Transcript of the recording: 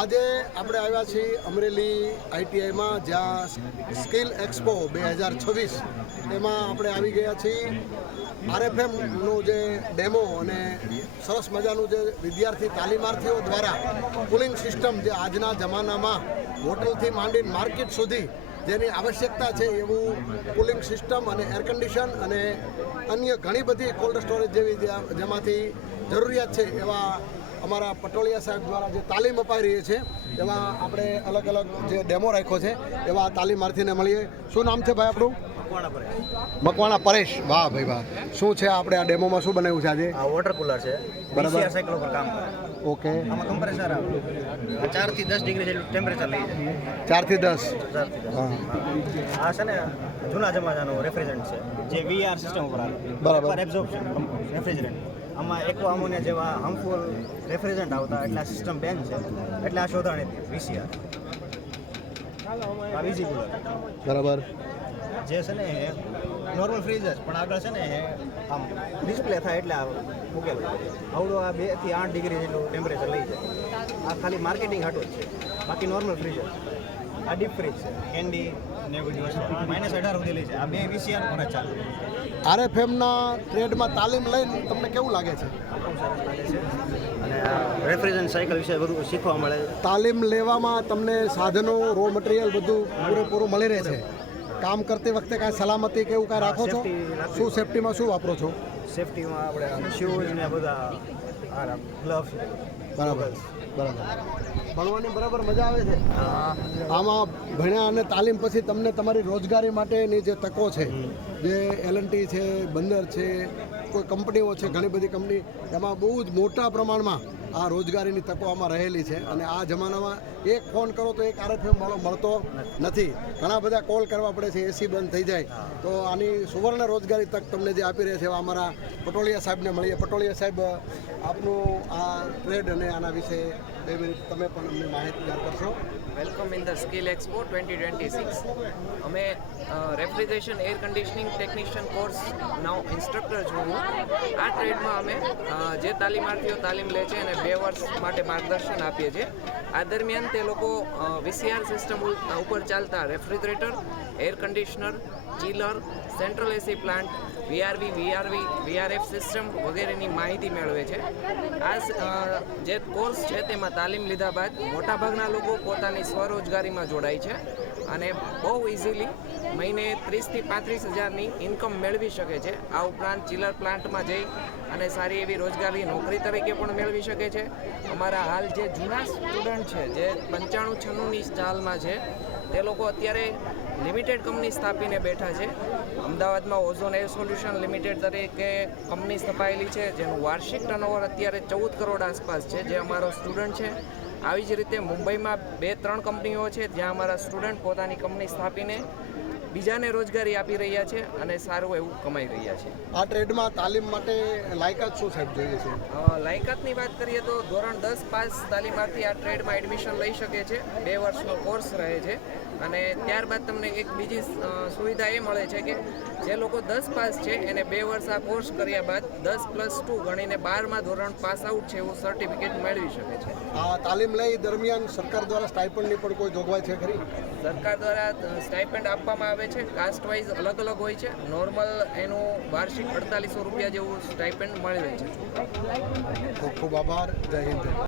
આજે આપણે આવ્યા છીએ અમરેલી આઈટીઆઈમાં, જ્યાં સ્કિલ એક્સપો 2026 એમાં આપણે આવી ગયા છીએ. આરએફએમનું જે ડેમો અને સરસ મજાનું જે વિદ્યાર્થી તાલીમાર્થીઓ દ્વારા કુલિંગ સિસ્ટમ, જે આજના જમાનામાં હોટલથી માંડીને માર્કેટ સુધી જેની આવશ્યકતા છે એવું કુલિંગ સિસ્ટમ અને એર કન્ડિશન અને અન્ય ઘણી બધી કોલ્ડ સ્ટોરેજ જેવી જેમાંથી જરૂરિયાત છે એવા અમારા પટોળિયા સાહેબ દ્વારા જે તાલીમ અપાઈ રહી છે એમાં આપણે અલગ અલગ જે ડેમો રાખ્યો છે એવા તાલીમાર્થીને મળીએ. શું નામ છે ભાઈ આપણું? મકવાણા પરેશ. વાહ ભાઈ વાહ. શું છે આપણે આ ડેમોમાં શું બનાવ્યું છે આજે? આ વોટર કુલર છે, બરાબર. સાયકલ ઉપર કામ કરે. ઓકે. આમાં કમ્પ્રેસર આવે, 4 થી 10 ડિગ્રી જેટલું ટેમ્પરેચર લઈ જાય. 4 થી 10. હા. આ છે ને જૂના જમાનાનું રેફ્રિજરન્ટ છે જે વીઆર સિસ્ટમ ઉપર આવે. બરાબર. Absorption refrigerant. આમાં એક્વા અમોનિયા જેવા હાર્મફુલ રેફ્રિજરન્ટ આવતા, એટલે આ સિસ્ટમ બેન છે, એટલે આ શોધાણી હતી વીસીઆર. આ વીજી કુલર બરાબર. જે છે ને એ નોર્મલ ફ્રીજ જ, પણ આગળ છે ને એ આમ ડિસ્પ્લે થાય એટલે આ મૂકેલું આવડું આ 2 થી 8 ડિગ્રી જેટલું ટેમ્પરેચર લઈ જાય. આ ખાલી માર્કેટિંગ હાટું જ છે, બાકી નોર્મલ ફ્રીજ જ. આ ડીપ ફ્રીજ છે, કેન્ડી ને બધી વસ્તુ -18 સુધી લઈ જાય. આ 2 વીસીઆર પર જ ચાલે. આરએફએમના ટ્રેડમાં તાલીમ લઈને તમને કેવું લાગે છે? અને આ રેફ્રિજરન્ટ સાયકલ વિશે બધું શીખવા મળે. તાલીમ લેવામાં તમને સાધનો, રો મટીરિયલ બધું પૂરેપૂરું મળી રહે છે. કામ કરતી વખતે કાંઈ સલામતી કે એવું કાંઈ રાખો છો? શું સેફટીમાં શું વાપરો છો? સેફટીમાં આપણે શૂઝ ને બધા ગ્લવ્સ. બરાબર બરાબર. ભણવાની બરાબર મજા આવે છે? આમાં ભણ્યા અને તાલીમ પછી તમને તમારી રોજગારી માટેની જે તકો છે, જે એલએનટી છે, બંદર છે, કોઈ કંપનીઓ છે, ઘણી બધી કંપની, એમાં બહુ જ મોટા પ્રમાણમાં આ રોજગારીની તકો આમાં રહેલી છે. અને આ જમાનામાં એક ફોન કરો તો એક આરએફએમ વાળો મળતો નથી. ઘણા બધા કોલ કરવા પડે છે, એસી બંધ થઈ જાય. તો આની સુવર્ણ રોજગારી તક તમને જે આપી રહ્યા છે એવા અમારા પટોળિયા સાહેબને મળીએ. પટોળિયા સાહેબ, આપનું આ ટ્રેડ અને આના વિશે 2 મિનિટ તમે પણ અમને માહિતગાર કરશો. Welcome in the skill expo 2026. અમે refrigeration air conditioning technician course નાવ ઇન્સ્ટ્રક્ટર છું હું. આ ટ્રેડમાં અમે જે તાલીમાર્થીઓ તાલીમ લે છે અને 2 વર્ષ માટે માર્ગદર્શન આપીએ છીએ. આ દરમિયાન તે લોકો વીસીઆર સિસ્ટમ ઉપર ચાલતા refrigerator, air conditioner, chiller, central AC plant, VRF system વગેરેની માહિતી મેળવે છે. આ જે કોર્સ છે તેમાં તાલીમ લીધા બાદ મોટાભાગના લોકો પોતાની સ્વરોજગારીમાં જોડાય છે અને બહુ ઇઝીલી મહિને 30 થી 35 હજારની ઇન્કમ મેળવી શકે છે. આ ઉપરાંત ચીલર પ્લાન્ટમાં જઈ અને સારી એવી રોજગારી નોકરી તરીકે પણ મેળવી શકે છે. અમારા હાલ જે જૂના સ્ટુડન્ટ છે, જે 95-96ની ચાલમાં છે, તે લોકો અત્યારે લિમિટેડ કંપની સ્થાપીને બેઠા છે. અમદાવાદમાં ઓઝોન એર સોલ્યુશન લિમિટેડ તરીકે કંપની સ્થપાયેલી છે, જેનું વાર્ષિક ટર્નઓવર અત્યારે 14 કરોડ આસપાસ છે, જે અમારો સ્ટુડન્ટ છે. આવી જ રીતે મુંબઈમાં 2-3 કંપનીઓ છે, જ્યાં અમારા સ્ટુડન્ટ પોતાની કંપની સ્થાપીને બીજાને રોજગારી આપી રહ્યા છે અને સારું એવું કમાઈ રહ્યા છે. આ ટ્રેડમાં તાલીમ માટે લાયકાત શું સાહેબ જોઈએ છે? લાયકાતની વાત કરીએ તો ધોરણ 10 પાસ તાલીમાર્થી આ ટ્રેડમાં એડમિશન લઈ શકે છે. 2 વર્ષનો કોર્સ રહે છે અને ત્યારબાદ તમને એક બીજી સુવિધા એ મળે છે કે જે લોકો 10 પાસ છે એને 2 વર્ષ આ કોર્સ કર્યા બાદ 10+2 ગણીને 12મા ધોરણ પાસ આઉટ છે એવું સર્ટિફિકેટ મેળવી શકે છે. આ તાલીમ લઈ દરમિયાન સરકાર દ્વારા સ્ટાઇપન્ડની પણ કોઈ જોગવાઈ છે ખરી? સરકાર દ્વારા સ્ટાઇપન્ડ આપવામાં આવે છે. કાસ્ટ વાઇઝ અલગ અલગ હોય છે. નોર્મલ એનું વાર્ષિક 4800 રૂપિયા જેવું સ્ટાઇપન્ડ મળે છે. ખૂબ ખૂબ આભાર. જય હિન્દ.